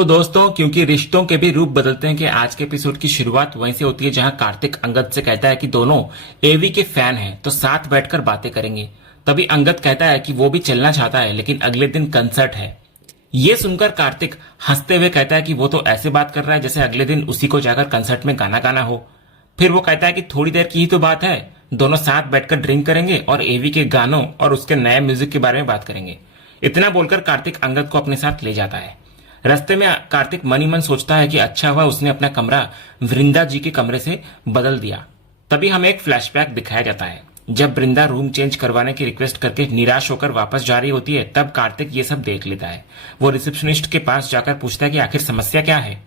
तो दोस्तों, क्योंकि रिश्तों के भी रूप बदलते हैं कि आज के एपिसोड की शुरुआत वहीं से होती है जहां कार्तिक अंगद से कहता है कि दोनों एवी के फैन हैं तो साथ बैठकर बातें करेंगे। तभी अंगद कहता है कि वो भी चलना चाहता है लेकिन अगले दिन कंसर्ट है। ये सुनकर कार्तिक हंसते हुए कहता है कि वो तो ऐसे बात कर रहा है जैसे अगले दिन उसी को जाकर कंसर्ट में गाना गाना हो। फिर वो कहता है कि थोड़ी देर की ही तो बात है, दोनों साथ बैठकर ड्रिंक करेंगे और एवी के गानों और उसके नए म्यूजिक के बारे में बात करेंगे। इतना बोलकर कार्तिक अंगद को अपने साथ ले जाता है। रास्ते में कार्तिक मन ही मन सोचता है कि अच्छा हुआ उसने अपना कमरा वृंदा जी के कमरे से बदल दिया। तभी हमें एक फ्लैशबैक दिखाया जाता है। जब वृंदा रूम चेंज करवाने की रिक्वेस्ट करके निराश होकर वापस जा रही होती है तब कार्तिक ये सब देख लेता है। वो रिसेप्शनिस्ट के पास जाकर पूछता है कि आखिर समस्या क्या है।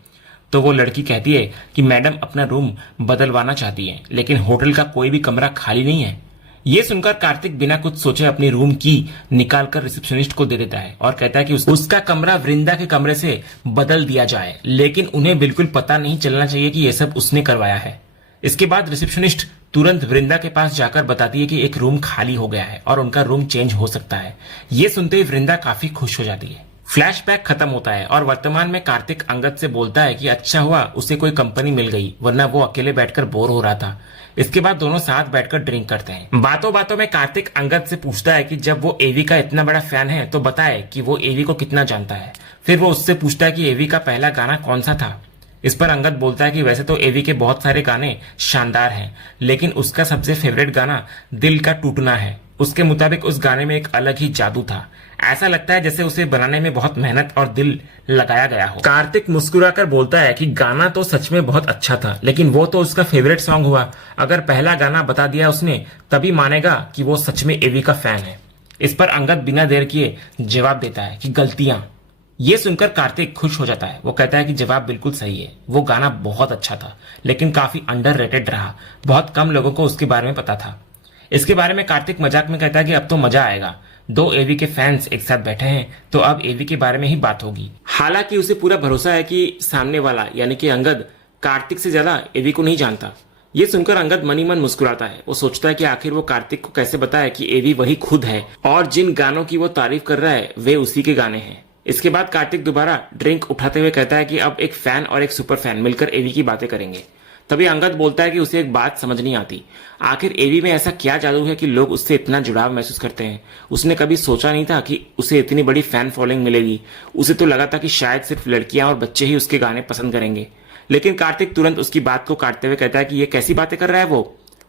तो वो लड़की कहती है कि मैडम अपना रूम बदलवाना चाहती है लेकिन होटल का कोई भी कमरा खाली नहीं है। ये सुनकर कार्तिक बिना कुछ सोचे अपनी रूम की निकालकर रिसेप्शनिस्ट को दे देता है और कहता है कि उसका कमरा वृंदा के कमरे से बदल दिया जाए, लेकिन उन्हें बिल्कुल पता नहीं चलना चाहिए कि यह सब उसने करवाया है। इसके बाद रिसेप्शनिस्ट तुरंत वृंदा के पास जाकर बताती है कि एक रूम खाली हो गया है और उनका रूम चेंज हो सकता है। ये सुनते ही वृंदा काफी खुश हो जाती है। फ्लैशबैक खत्म होता है और वर्तमान में कार्तिक अंगद से बोलता है कि अच्छा हुआ उसे कोई कंपनी मिल गई, वरना वो अकेले बैठकर बोर हो रहा था। इसके बाद दोनों साथ बैठकर ड्रिंक करते हैं। बातों बातों में कार्तिक अंगद से पूछता है कि जब वो एवी का इतना बड़ा फैन है तो बताए कि वो एवी को कितना जानता है। फिर वो उससे पूछता है कि एवी का पहला गाना कौन सा था। इस पर अंगद बोलता है कि वैसे तो एवी के बहुत सारे गाने शानदार हैं, लेकिन उसका सबसे फेवरेट गाना दिल का टूटना है। उसके मुताबिक उस गाने में एक अलग ही जादू था। ऐसा लगता है जैसे उसे बनाने में बहुत मेहनत और दिल लगाया गया हो। कार्तिक मुस्कुराकर बोलता है कि गाना तो सच में बहुत अच्छा था, लेकिन वो तो उसका फेवरेट सॉन्ग हुआ। अगर पहला गाना बता दिया उसने तभी मानेगा कि वो सच में एवी का फैन है। इस पर अंगद बिना देर किए जवाब देता है कि गलतियां। ये सुनकर कार्तिक खुश हो जाता है। वो कहता है कि जवाब बिल्कुल सही है, वो गाना बहुत अच्छा था लेकिन काफी अंडररेटेड रहा। बहुत कम लोगों को उसके बारे में पता था। इसके बारे में कार्तिक मजाक में कहता है कि अब तो मजा आएगा, दो एवी के फैंस एक साथ बैठे हैं तो अब एवी के बारे में ही बात होगी। हालांकि उसे पूरा भरोसा है कि सामने वाला यानी कि अंगद कार्तिक से ज्यादा एवी को नहीं जानता। ये सुनकर अंगद मन ही मन मुस्कुराता है। वो सोचता है कि आखिर वो कार्तिक को कैसे बताए कि एवी वही खुद है और जिन गानों की वो तारीफ कर रहा है वे उसी के गाने हैं। इसके बाद कार्तिक दोबारा ड्रिंक उठाते हुए कहता है कि अब एक फैन और एक सुपर फैन मिलकर एवी की बातें करेंगे। तभी अंगद बोलता है कि उसे एक बात समझ नहीं आती, आखिर एवी में ऐसा क्या जादू है कि लोग उससे इतना जुड़ाव महसूस करते हैं। उसने कभी सोचा नहीं था कि उसे इतनी बड़ी फैन फॉलोइंग मिलेगी। उसे तो लगा था कि शायद सिर्फ लड़कियां और बच्चे ही उसके गाने पसंद करेंगे। लेकिन कार्तिक तुरंत उसकी बात को काटते हुए कहता है कि ये कैसी बातें कर रहा है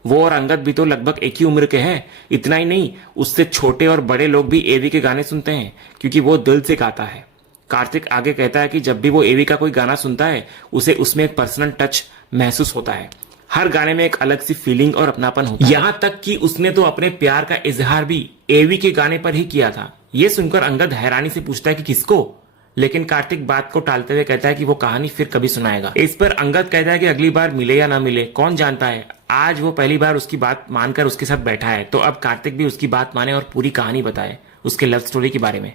वो और अंगद भी तो लगभग एक ही उम्र के हैं। इतना ही नहीं, उससे छोटे और बड़े लोग भी एवी के गाने सुनते हैं क्योंकि वो दिल से गाता है। कार्तिक आगे कहता है कि जब भी वो एवी का कोई गाना सुनता है उसे उसमें एक पर्सनल टच महसूस होता है। हर गाने में एक अलग सी फीलिंग और अपनापन होता है। यहाँ तक कि उसने तो अपने प्यार का इजहार भी एवी के गाने पर ही किया था। ये सुनकर अंगद हैरानी से पूछता है कि किसको, लेकिन कार्तिक बात को टालते हुए कहता है कि वो कहानी फिर कभी सुनाएगा। इस पर अंगद कहता है कि अगली बार मिले या ना मिले कौन जानता है। आज वो पहली बार उसकी बात मानकर उसके साथ बैठा है तो अब कार्तिक भी उसकी बात माने और पूरी कहानी बताए उसके लव स्टोरी के बारे में।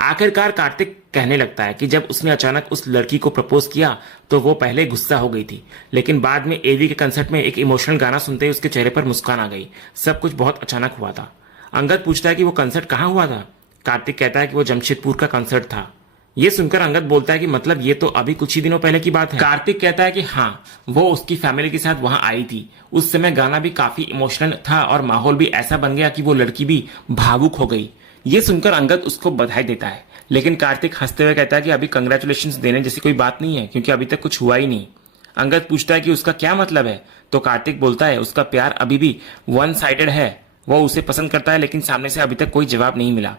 आखिरकार कार्तिक कहने लगता है कि जब उसने अचानक उस लड़की को प्रपोज किया तो वो पहले गुस्सा हो गई थी, लेकिन बाद में एवी के कंसर्ट में एक इमोशनल गाना सुनते ही उसके चेहरे पर मुस्कान आ गई। सब कुछ बहुत अचानक हुआ था। अंगद पूछता है कि वो कंसर्ट कहाँ हुआ था। कार्तिक कहता है कि वो जमशेदपुर का कंसर्ट था। ये सुनकर अंगद बोलता है कि मतलब ये तो अभी कुछ ही दिनों पहले की बात है। कार्तिक कहता है कि हाँ, वो उसकी फैमिली के साथ वहां आई थी। उस समय गाना भी काफी इमोशनल था और माहौल भी ऐसा बन गया कि वो लड़की भी भावुक हो गई। ये सुनकर अंगद उसको बधाई देता है, लेकिन कार्तिक हंसते हुए कहता है कि अभी कंग्रेचुलेशंस देने जैसी कोई बात नहीं है क्योंकि अभी तक कुछ हुआ ही नहीं। अंगद पूछता है कि उसका क्या मतलब है, तो कार्तिक बोलता है उसका प्यार अभी भी वन साइडेड है। वो उसे पसंद करता है लेकिन सामने से अभी तक कोई जवाब नहीं मिला।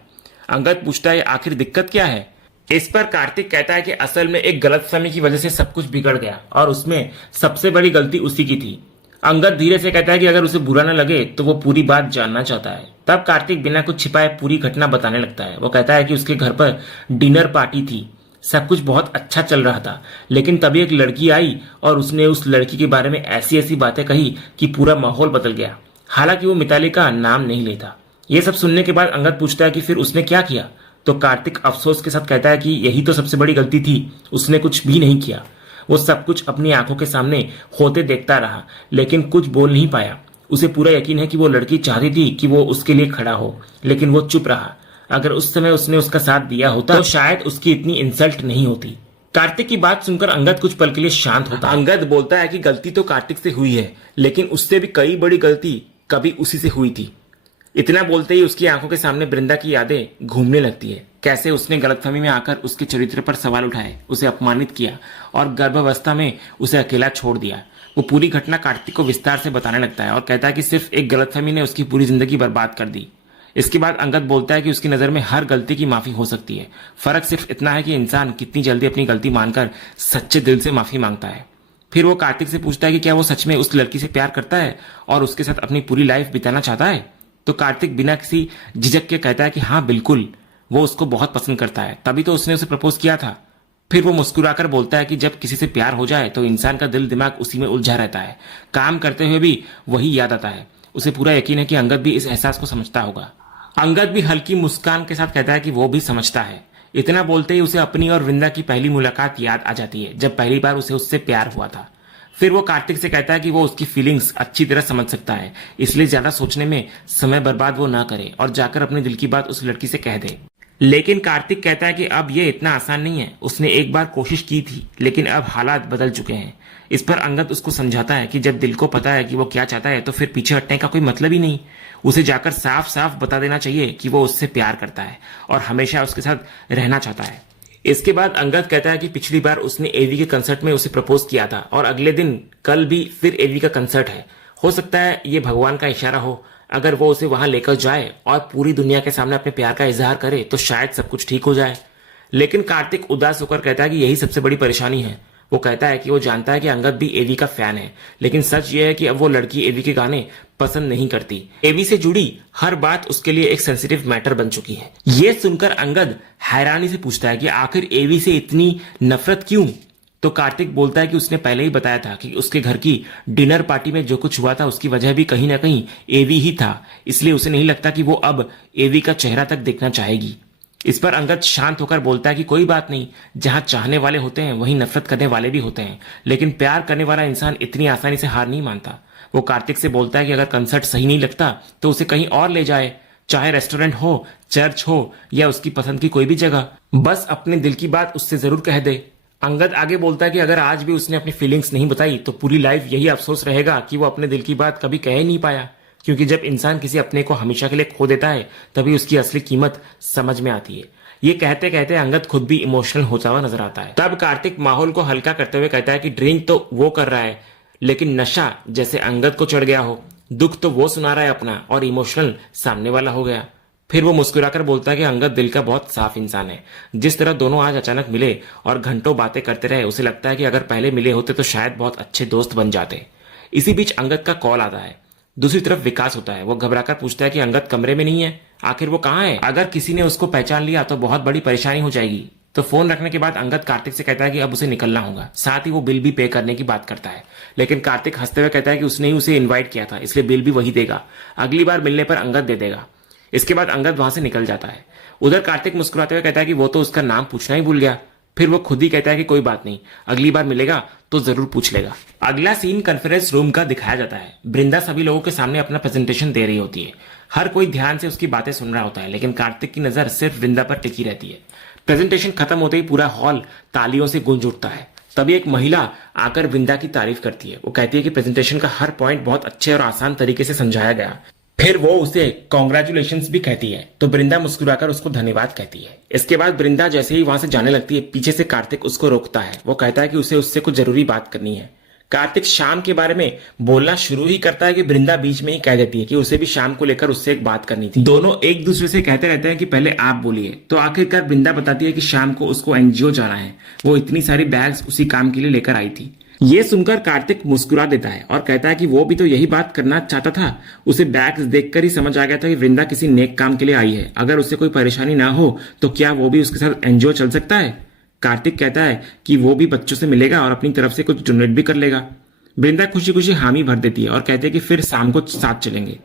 अंगद पूछता है आखिर दिक्कत क्या है। इस पर कार्तिक कहता है कि असल में एक गलतफहमी की वजह से सब कुछ बिगड़ गया और उसमें सबसे बड़ी गलती उसी की थी। अंगद धीरे से कहता है कि अगर उसे बुरा न लगे तो वो पूरी बात जानना चाहता है। तब कार्तिक बिना कुछ छिपाए पूरी घटना बताने लगता है। वो कहता है कि उसके घर पर डिनर पार्टी थी, सब कुछ बहुत अच्छा चल रहा था, लेकिन तभी एक लड़की आई और उसने उस लड़की के बारे में ऐसी ऐसी बातें कही कि पूरा माहौल बदल गया। हालांकि वो मिताली का नाम नहीं लेता। ये सब सुनने के बाद अंगद पूछता है कि फिर उसने क्या किया, तो कार्तिक अफसोस के साथ कहता है कि यही तो सबसे बड़ी गलती थी, उसने कुछ भी नहीं किया। वो सब कुछ अपनी आंखों के सामने होते देखता रहा लेकिन कुछ बोल नहीं पाया। उसे पूरा यकीन है कि वो लड़की चाहती थी कि वो उसके लिए खड़ा हो, लेकिन वो चुप रहा। अगर उस समय उसने उसका साथ दिया होता तो शायद उसकी इतनी इंसल्ट नहीं होती। कार्तिक की बात सुनकर अंगद कुछ पल के लिए शांत होता है। अंगद बोलता है कि गलती तो कार्तिक से हुई है, लेकिन उससे भी कई बड़ी गलती कभी उसी से हुई थी। इतना बोलते ही उसकी आंखों के सामने वृंदा की यादें घूमने लगती है। कैसे उसने गलतफहमी में आकर उसके चरित्र पर सवाल उठाए, उसे अपमानित किया और गर्भावस्था में उसे अकेला छोड़ दिया। वो पूरी घटना कार्तिक को विस्तार से बताने लगता है और कहता है कि सिर्फ एक गलतफहमी ने उसकी पूरी जिंदगी बर्बाद कर दी। इसके बाद अंगद बोलता है कि उसकी नजर में हर गलती की माफी हो सकती है, फर्क सिर्फ इतना है कि इंसान कितनी जल्दी अपनी गलती मानकर सच्चे दिल से माफी मांगता है। फिर वो कार्तिक से पूछता है कि क्या वो सच में उस लड़की से प्यार करता है और उसके साथ अपनी पूरी लाइफ बिताना चाहता है। तो कार्तिक बिना किसी झिझक के कहता है कि हाँ बिल्कुल, वो उसको बहुत पसंद करता है, तभी तो उसने उसे प्रपोज किया था। फिर वो मुस्कुराकर बोलता है कि जब किसी से प्यार हो जाए तो इंसान का दिल दिमाग उसी में उलझा रहता है, काम करते हुए भी वही याद आता है। उसे पूरा यकीन है कि अंगद भी इस एहसास को समझता होगा। अंगद भी हल्की मुस्कान के साथ कहता है कि वो भी समझता है। इतना बोलते ही उसे अपनी और वृंदा की पहली मुलाकात याद आ जाती है, जब पहली बार उसे उससे प्यार हुआ था। फिर वो कार्तिक से कहता है कि वो उसकी फीलिंग्स अच्छी तरह समझ सकता है, इसलिए ज्यादा सोचने में समय बर्बाद वो ना करे और जाकर अपने दिल की बात उस लड़की से कह दे। लेकिन कार्तिक कहता है कि अब ये इतना आसान नहीं है, उसने एक बार कोशिश की थी लेकिन अब हालात बदल चुके हैं। इस पर अंगद उसको समझाता है कि जब दिल को पता है कि वो क्या चाहता है तो फिर पीछे हटने का कोई मतलब ही नहीं। उसे जाकर साफ साफ बता देना चाहिए कि वो उससे प्यार करता है और हमेशा उसके साथ रहना चाहता है। इसके बाद अंगद कहता है कि पिछली बार उसने एवी के कंसर्ट में उसे प्रपोज किया था और अगले दिन कल भी फिर एवी का कंसर्ट है। हो सकता है ये भगवान का इशारा हो, अगर वो उसे वहां लेकर जाए और पूरी दुनिया के सामने अपने प्यार का इजहार करे तो शायद सब कुछ ठीक हो जाए। लेकिन कार्तिक उदास होकर कहता है कि यही सबसे बड़ी परेशानी है। वो कहता है कि वो जानता है कि अंगद भी एवी का फैन है, लेकिन सच ये है कि अब वो लड़की एवी के गाने पसंद नहीं करती। एवी से जुड़ी हर बात उसके लिए एक सेंसिटिव मैटर बन चुकी है। ये सुनकर अंगद हैरानी से पूछता है कि आखिर एवी से इतनी नफरत क्यों। तो कार्तिक बोलता है कि उसने पहले ही बताया था कि उसके घर की डिनर पार्टी में जो कुछ हुआ था उसकी वजह भी कहीं ना कहीं एवी ही था, इसलिए उसे नहीं लगता कि वो अब एवी का चेहरा तक देखना चाहेगी। इस पर अंगद शांत होकर बोलता है कि कोई बात नहीं, जहां चाहने वाले होते हैं वहीं नफरत करने वाले भी होते हैं, लेकिन प्यार करने वाला इंसान इतनी आसानी से हार नहीं मानता। वो कार्तिक से बोलता है कि अगर कंसर्ट सही नहीं लगता तो उसे कहीं और ले जाए, चाहे रेस्टोरेंट हो, चर्च हो या उसकी पसंद की कोई भी जगह, बस अपने दिल की बात उससे जरूर कह दे। अंगद आगे बोलता है कि अगर आज भी उसने अपनी फीलिंग्स नहीं बताई तो पूरी लाइफ यही अफसोस रहेगा कि वो अपने दिल की बात कभी कह ही नहीं पाया, क्योंकि जब इंसान किसी अपने को हमेशा के लिए खो देता है तभी उसकी असली कीमत समझ में आती है। ये कहते कहते अंगद खुद भी इमोशनल होता हुआ नजर आता है। तब कार्तिक माहौल को हल्का करते हुए कहता है कि ड्रिंक तो वो कर रहा है, लेकिन नशा जैसे अंगद को चढ़ गया हो, दुख तो वो सुना रहा है अपना और इमोशनल सामने वाला हो गया। फिर वो मुस्कुराकर बोलता है कि अंगद दिल का बहुत साफ इंसान है। जिस तरह दोनों आज अचानक मिले और घंटों बातें करते रहे, उसे लगता है कि अगर पहले मिले होते तो शायद बहुत अच्छे दोस्त बन जाते। इसी बीच अंगद का कॉल आता है। दूसरी तरफ विकास होता है। वो घबराकर पूछता है कि अंगद कमरे में नहीं है, आखिर वो कहाँ है? अगर किसी ने उसको पहचान लिया तो बहुत बड़ी परेशानी हो जाएगी। तो फोन रखने के बाद अंगद कार्तिक से कहता है कि अब उसे निकलना होगा, साथ ही वो बिल भी पे करने की बात करता है। लेकिन कार्तिक हंसते हुए कहता है कि उसने ही उसे इन्वाइट किया था, इसलिए बिल भी वही देगा, अगली बार मिलने पर अंगद दे देगा। इसके बाद अंगद वहां से निकल जाता है। उधर कार्तिक मुस्कुराते हुए कहता है कि वो तो उसका नाम पूछना ही भूल गया। फिर वो खुद ही कहता है कि कोई बात नहीं, अगली बार मिलेगा तो जरूर पूछ लेगा। अगला सीन कॉन्फ्रेंस रूम का दिखाया जाता है। वृंदा सभी लोगों के सामने अपना प्रेजेंटेशन दे रही होती है। हर कोई ध्यान से उसकी बातें सुन रहा होता है, लेकिन कार्तिक की नजर सिर्फ वृंदा पर टिकी रहती है। प्रेजेंटेशन खत्म होते ही पूरा हॉल तालियों से गूंज उठता है। तभी एक महिला आकर वृंदा की तारीफ करती है। वो कहती है कि प्रेजेंटेशन का हर पॉइंट बहुत अच्छे और आसान तरीके से समझाया गया। फिर वो उसे कॉन्ग्रेचुलेशंस भी कहती है, तो वृंदा मुस्कुराकर उसको धन्यवाद कहती है। इसके बाद वृंदा जैसे ही वहां से जाने लगती है, पीछे से कार्तिक उसको रोकता है। वो कहता है कि उसे उससे कुछ जरूरी बात करनी है। कार्तिक शाम के बारे में बोलना शुरू ही करता है कि वृंदा बीच में ही कह देती है कि उसे भी शाम को लेकर उससे एक बात करनी थी। दोनों एक दूसरे से कहते रहते हैं कि पहले आप बोलिए। तो आखिरकार वृंदा बताती है कि शाम को उसको एनजीओ जाना है, वो इतनी सारी बैग्स उसी काम के लिए लेकर आई थी। ये सुनकर कार्तिक मुस्कुरा देता है और कहता है कि वो भी तो यही बात करना चाहता था। उसे बैग्स देखकर ही समझ आ गया था कि वृंदा किसी नेक काम के लिए आई है। अगर उसे कोई परेशानी ना हो तो क्या वो भी उसके साथ एनजीओ चल सकता है? कार्तिक कहता है कि वो भी बच्चों से मिलेगा और अपनी तरफ से कुछ डोनेट भी कर लेगा। वृंदा खुशी खुशी हामी भर देती है और कहते हैं कि फिर शाम को साथ चलेंगे।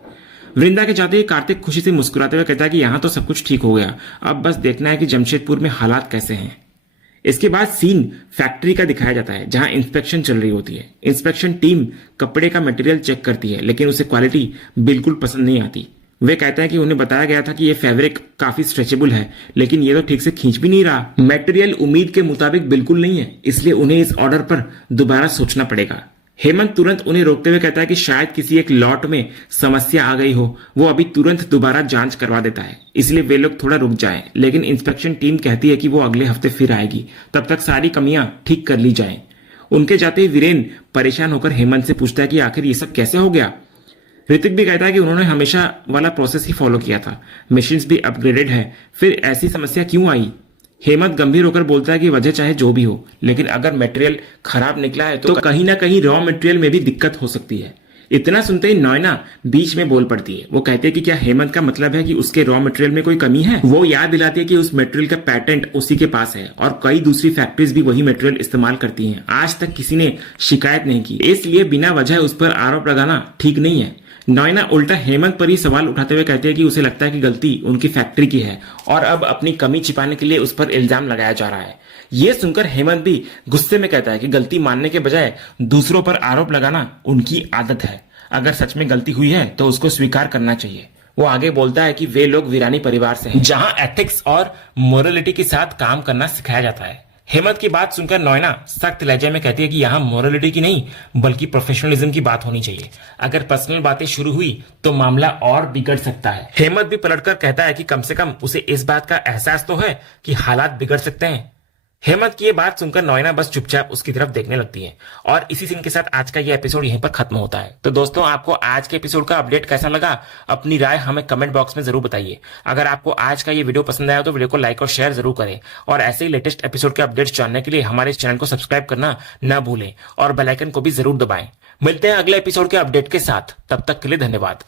वृंदा के जाते ही कार्तिक खुशी से मुस्कुराते हुए कहता है कि यहाँ तो सब कुछ ठीक हो गया, अब बस देखना है कि जमशेदपुर में हालात कैसे हैं। इसके बाद सीन फैक्ट्री का दिखाया जाता है, जहां इंस्पेक्शन चल रही होती है। इंस्पेक्शन टीम कपड़े का मटेरियल चेक करती है, लेकिन उसे क्वालिटी बिल्कुल पसंद नहीं आती। वे कहते हैं कि उन्हें बताया गया था कि ये फैब्रिक काफी स्ट्रेचेबल है, लेकिन ये तो ठीक से खींच भी नहीं रहा। मटेरियल उम्मीद के मुताबिक बिल्कुल नहीं है, इसलिए उन्हें इस ऑर्डर पर दोबारा सोचना पड़ेगा। हेमंत तुरंत उन्हें रोकते हुए कहता है कि शायद किसी एक लॉट में समस्या आ गई हो, वो अभी तुरंत दोबारा जांच करवा देता है, इसलिए वे लोग थोड़ा रुक जाएं। लेकिन इंस्पेक्शन टीम कहती है कि वो अगले हफ्ते फिर आएगी, तब तक सारी कमियां ठीक कर ली जाएं। उनके जाते ही वीरेन परेशान होकर हेमंत से पूछता है कि आखिर ये सब कैसे हो गया। ऋतिक भी कहता है कि उन्होंने हमेशा वाला प्रोसेस ही फॉलो किया था, मशीन्स भी अपग्रेडेड है, फिर ऐसी समस्या क्यों आई। हेमंत गंभीर होकर बोलता है कि वजह चाहे जो भी हो, लेकिन अगर मटेरियल खराब निकला है तो कहीं ना कहीं रॉ मटेरियल में भी दिक्कत हो सकती है। इतना सुनते ही नॉयना बीच में बोल पड़ती है। वो कहती है कि क्या हेमंत का मतलब है कि उसके रॉ मटेरियल में कोई कमी है। वो याद दिलाती है कि उस मटेरियल का पैटेंट उसी के पास है और कई दूसरी फैक्ट्रीज भी वही मटेरियल इस्तेमाल करती हैं। आज तक किसी ने शिकायत नहीं की, इसलिए बिना वजह उस पर आरोप लगाना ठीक नहीं है। नॉयना उल्टा हेमंत पर ही सवाल उठाते हुए कहते हैं कि उसे लगता है कि गलती उनकी फैक्ट्री की है और अब अपनी कमी छिपाने के लिए उस पर इल्जाम लगाया जा रहा है। यह सुनकर हेमंत भी गुस्से में कहता है कि गलती मानने के बजाय दूसरों पर आरोप लगाना उनकी आदत है। अगर सच में गलती हुई है तो उसको स्वीकार करना चाहिए। वो आगे बोलता है कि वे लोग वीरानी परिवार से हैं, जहां एथिक्स और मोरलिटी के साथ काम करना सिखाया जाता है। हेमंत की बात सुनकर नॉयना सख्त लहजे में कहती है कि यहाँ मोरलिटी की नहीं बल्कि प्रोफेशनलिज्म की बात होनी चाहिए। अगर पर्सनल बातें शुरू हुई तो मामला और बिगड़ सकता है। हेमंत भी पलटकर कहता है कि कम से कम उसे इस बात का एहसास तो है कि हालात बिगड़ सकते हैं। हेमंत की ये बात सुनकर नॉयना बस चुपचाप उसकी तरफ देखने लगती है और इसी सीन के साथ आज का ये एपिसोड यहीं पर खत्म होता है। तो दोस्तों, आपको आज के एपिसोड का अपडेट कैसा लगा, अपनी राय हमें कमेंट बॉक्स में जरूर बताइए। अगर आपको आज का ये वीडियो पसंद आया तो वीडियो को लाइक और शेयर जरूर करें और ऐसे ही लेटेस्ट एपिसोड के अपडेट्स जानने के लिए हमारे इस चैनल को सब्सक्राइब करना न भूलें और बेल आइकन को भी जरूर दबाएं। मिलते हैं अगले एपिसोड के अपडेट के साथ, तब तक के लिए धन्यवाद।